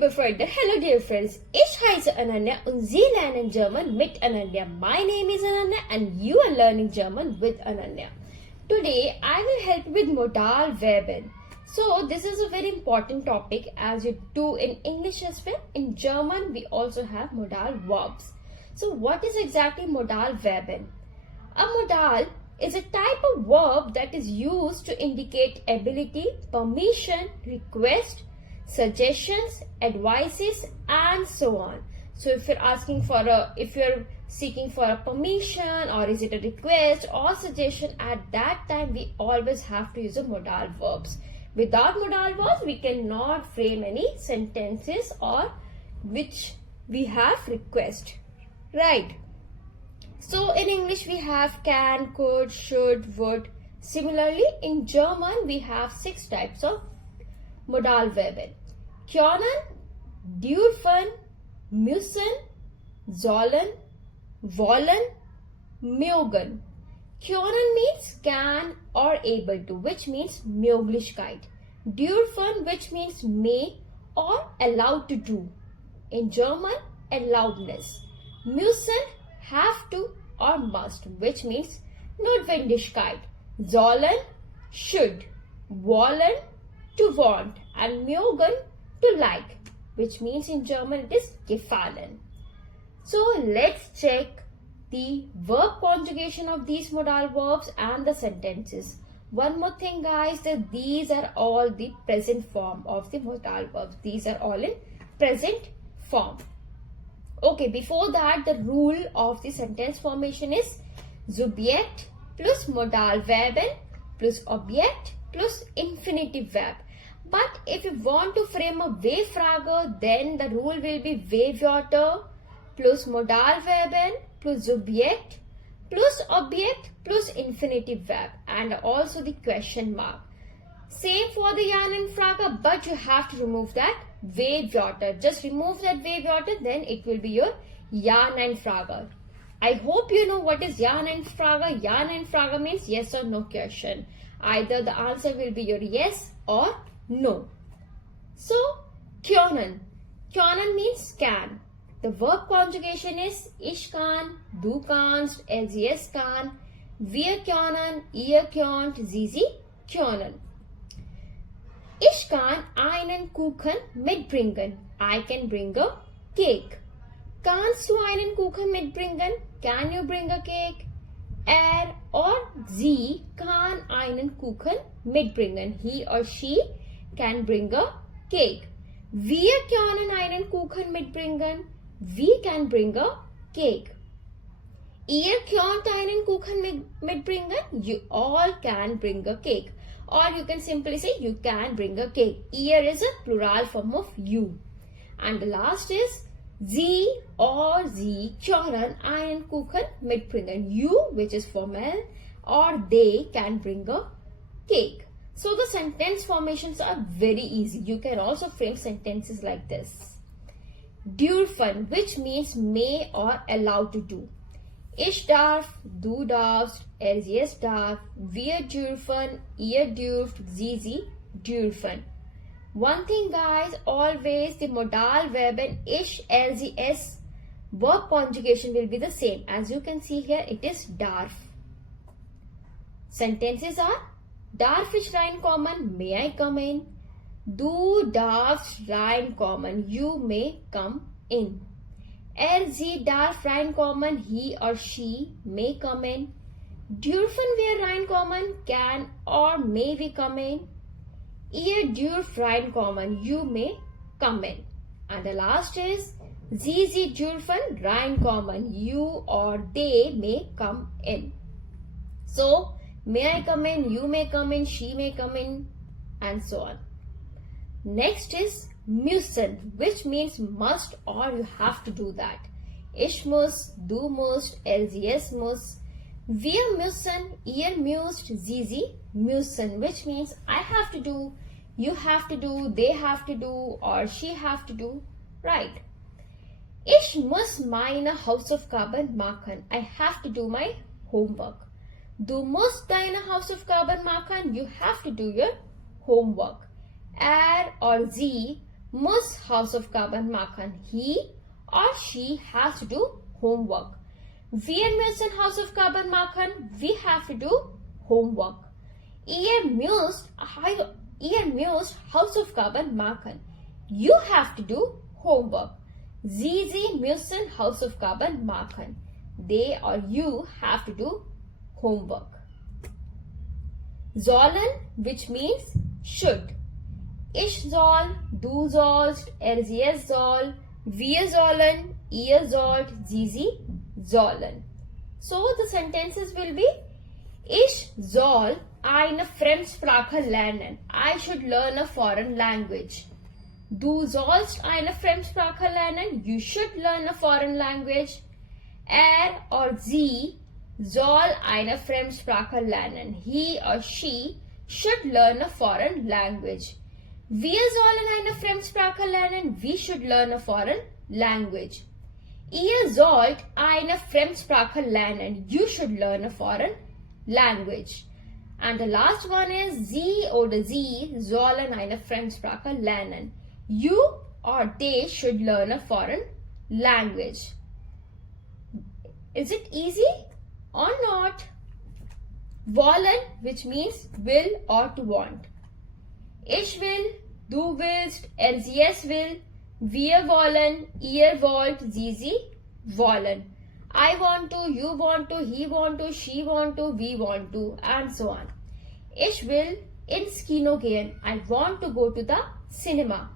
befreundet. Hello dear friends. Ich heiße Ananya und Sie lernen German mit Ananya. My name is Ananya and you are learning German with Ananya. Today I will help you with Modal Verben. So this is a very important topic as you do in English as well. In German we also have modal verbs. So what is exactly Modal Verben? A modal is a type of verb that is used to indicate ability, permission, request, suggestions, advices, and so on. So if you're seeking for a permission, or is it a request or suggestion, at that time we always have to use a modal verbs. Without modal verbs we cannot frame any sentences or which we have request, right? So in English we have can, could, should, would. Similarly in German we have 6 types of Modal Verben. Können, dürfen, müssen, sollen, wollen, mögen. Können means can or able to, which means Möglichkeit. Dürfen, which means may or allowed to do. In German, allowedness. Müssen, have to or must, which means Notwendigkeit. Sollen, should. Wollen, to want. And mögen, to like, which means in German it is gefallen. So let's check the verb conjugation of these modal verbs and the sentences. One more thing guys, that these are all the present form of the modal verbs. These are all in present form. Okay, before that the rule of the sentence formation is Subjekt plus Modal Verben plus Objekt plus infinitive verb. But if you want to frame a W-Frage, then the rule will be W-Wörter plus Modal Verben plus Subjekt plus Objekt plus infinitive verb, and also the question mark. Same for the Ja-Nein-Frage, but you have to remove that W-Wörter. Just remove that W-Wörter, then it will be your Ja-Nein-Frage. I hope you know what is Ja-Nein-Frage. Ja-Nein-Frage means yes or no question. Either the answer will be your yes or no. So, können. Können means can. The verb conjugation is ich kann, du kannst, sie es kann, wir können, ihr könnt, sie können. Ich kann einen Kuchen mitbringen. I can bring a cake. Kannst du einen Kuchen mitbringen? Can you bring a cake? Or sie kann einen Kuchen mitbringen. He or she can bring a cake. Wir können einen Kuchen mitbringen. We can bring a cake. Ihr könnt einen Kuchen mitbringen. You all can bring a cake. Or you can simply say you can bring a cake. Ihr is a plural form of you. And the last is Sie or sie können einen Kuchen mitbringen. You, which is formal, or they can bring a cake. So the sentence formations are very easy. You can also frame sentences like this. Dürfen, which means may or allowed to do. Ich darf, du darfst, sie es darf, wir dürfen, ihr dürft, sie dürfen. One thing guys, always the modal verben ich, sie, es verb conjugation will be the same. As you can see here, it is darf. Sentences are darf ich reinkommen, may I come in. Du darfst reinkommen, you may come in. Sie darf reinkommen, he or she may come in. Dürfen wir reinkommen, can or may we come in. Ihr dürft reinkommen, you may come in. And the last is sie dürfen reinkommen, you or they may come in. So may I come in, you may come in, she may come in, and so on. Next is müssen, which means must or you have to do that. Ich muss, du musst, sie es muss. Wir müssen, ihr müsst, sie müssen, which means I have to do, you have to do, they have to do, or she have to do, right? Ich muss meine Hausaufgaben machen. I have to do my homework. Du musst deine Hausaufgaben machen. You have to do your homework. Or sie muss Hausaufgaben machen. He or she has to do homework. Wir müssen Hausaufgaben machen. We have to do homework. Ihr müsst Hausaufgaben machen. You have to do homework. Sie müssen Hausaufgaben machen. They or you have to do homework. Sollen, which means should. Ich soll, du sollst, sie es soll, wir sollen, ihr sollt, sie sollen. So the sentences will be: Ich soll eine Fremdsprache lernen. I should learn a foreign language. Du sollst eine Fremdsprache lernen. You should learn a foreign language. Or sie soll eine Fremdsprache lernen. He or she should learn a foreign language. Wir sollen eine Fremdsprache lernen. We should learn a foreign language. Ihr sollt eine Fremdsprache lernen. You should learn a foreign language. And the last one is: Sie oder sie sollen eine Fremdsprache lernen. You or they should learn a foreign language. Is it easy or not? Wollen, which means will or to want. Ich will, du willst, sie es will, wir wollen, ihr wollt, sie wollen. I want to, you want to, he want to, she want to, we want to, and so on. Ich will ins Kino gehen. I want to go to the cinema.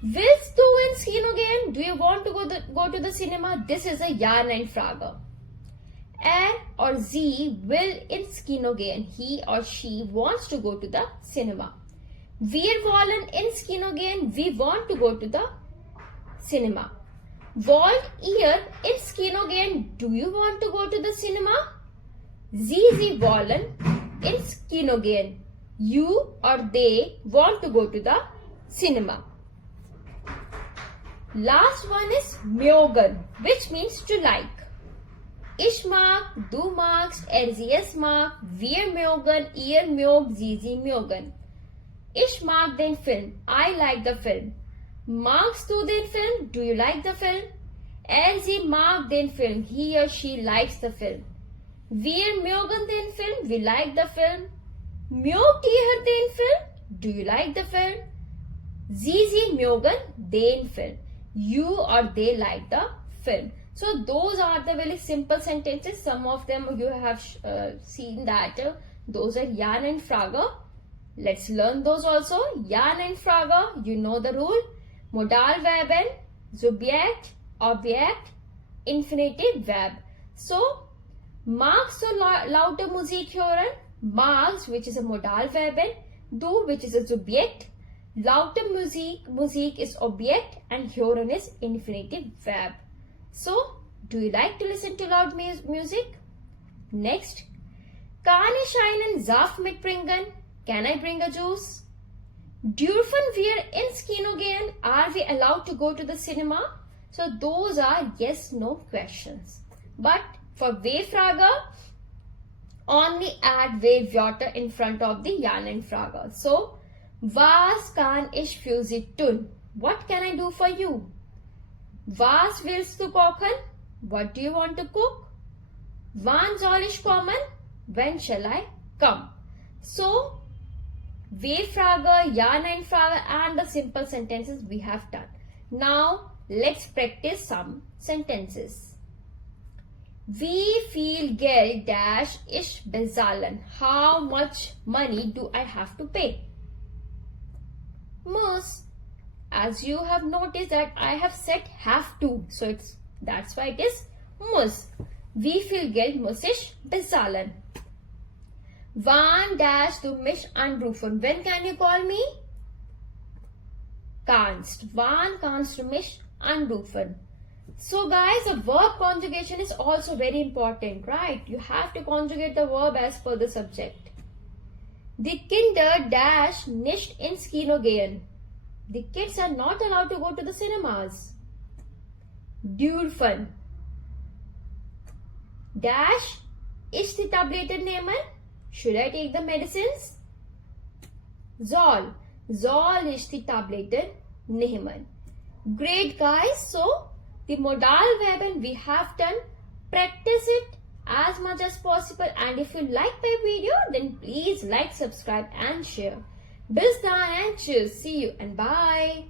Willst du ins Kino gehen? Do you want to go to the cinema? This is a Ja-Nein-Frage. Or sie will ins Kino gehen. He or she wants to go to the cinema. Wir wollen ins Kino gehen. We want to go to the cinema. Wollt ihr ins Kino gehen? Do you want to go to the cinema? Sie wollen ins Kino gehen. You or they want to go to the cinema. Last one is mögen, which means to like. Ich mag, du magst, sie es mag, wir mögen, ihr mögt, sie mögen. Ich mag den Film. I like the film. Magst du den Film? Do you like the film? Sie mag den Film. He or she likes the film. Wir mögen den Film. We like the film. Mögt ihr den Film? Do you like the film? Sie mögen den Film. You or they like the film. So those are the very simple sentences. Some of them you have seen that those are Ja-Nein-Frage. Let's learn those also. Ja-Nein-Frage, you know the rule. Modal Verben, Subjekt, Objekt, Infinitive Verb. So, magst du laute Musik hören? Magst, which is a Modal Verben. Du, which is a Subjekt. Laute Musik is Objekt, and hören is Infinitive Verb. So, do you like to listen to loud music? Next, kann ich einen Saft mitbringen? Can I bring a juice? Dürfen wir ins Kino gehen? Are we allowed to go to the cinema? So those are yes/no questions. But for W-Frage, only add W-Wörter in front of the Ja-Nein-Frage. So, was kann ich für Sie tun? What can I do for you? Was willst du kochen? What do you want to cook? Wann soll ich kommen? When shall I come? So, W-Frage, Ja-Nein-Frage, and the simple sentences we have done. Now, let's practice some sentences. Wie viel Geld dash ich bezahlen? How much money do I have to pay? Muss. As you have noticed that I have said have to. So that's why it is muss. Wie viel Geld muss ich bezahlen? Wann dash du mich anrufen? When can you call me? Kannst. Wann kannst du mich anrufen? So guys, the verb conjugation is also very important, right? You have to conjugate the verb as per the subject. Die Kinder dash nicht ins Kino gehen. The kids are not allowed to go to the cinemas. Dürfen. Dash, ich die Tabletten nehmen? Should I take the medicines? Soll. Soll ich die Tabletten nehmen. Great guys, so the modal verben we have done. Practice it as much as possible, and if you like my video then please like, subscribe and share. Bis dann and tschüss, see you and bye.